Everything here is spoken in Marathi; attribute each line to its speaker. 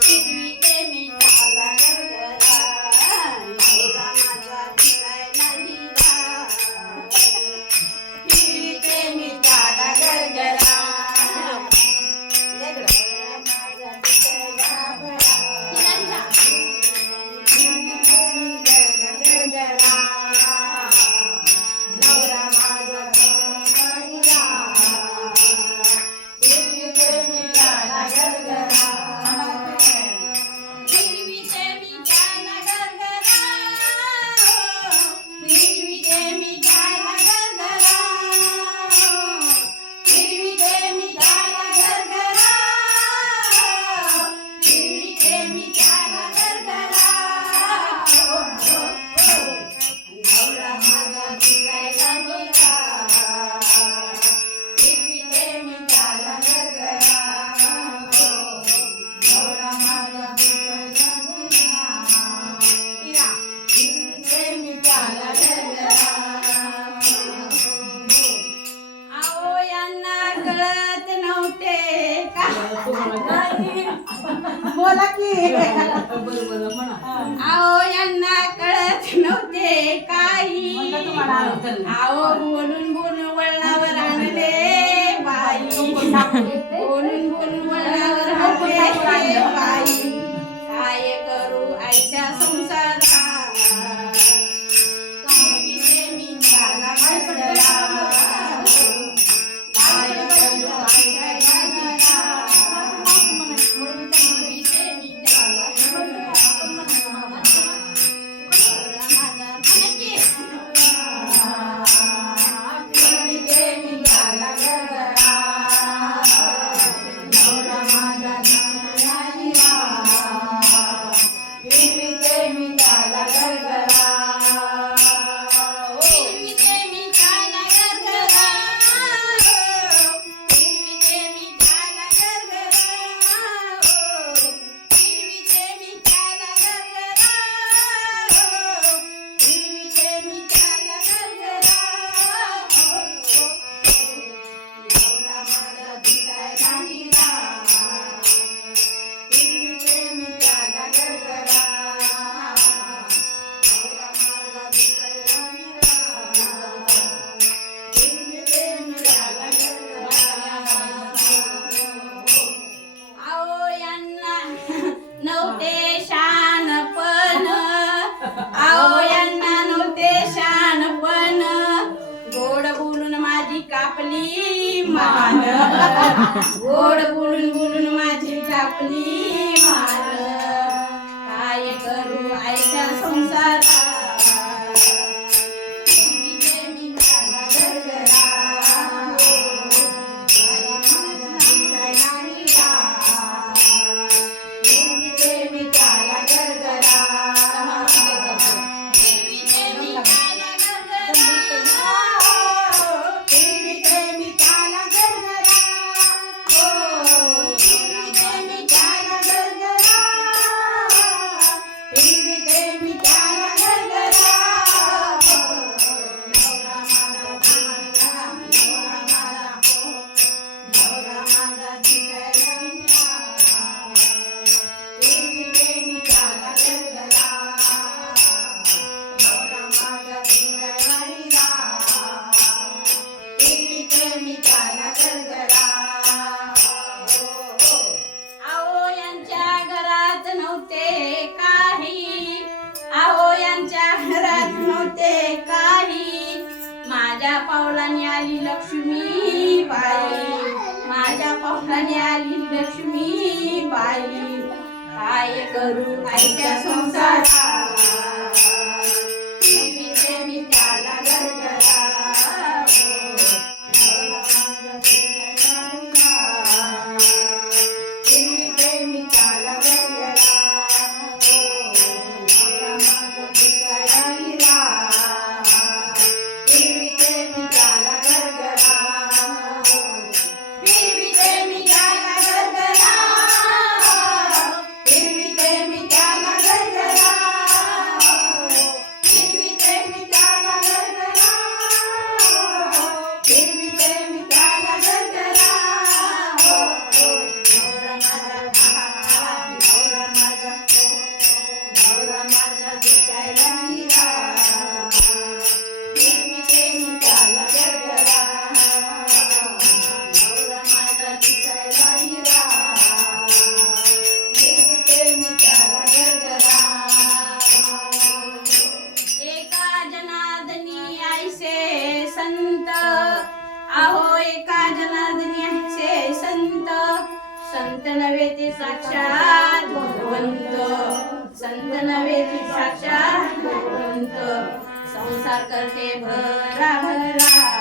Speaker 1: Música आओ यांना कळत नव्हते काही. आओ बोलून बोलून वळणावर आणले बाई. बोलून बोलून गोड बोलून बोलून माझी चापली आली लक्ष्मी बाई. माझ्या पाहुण्याने आली लक्ष्मी बाई. काय करू आईच्या संसारा संत नव्हे ते साक्षात भगवंत. संत नव्हे ते साक्षात भगवंत. संसार करते भरा भरा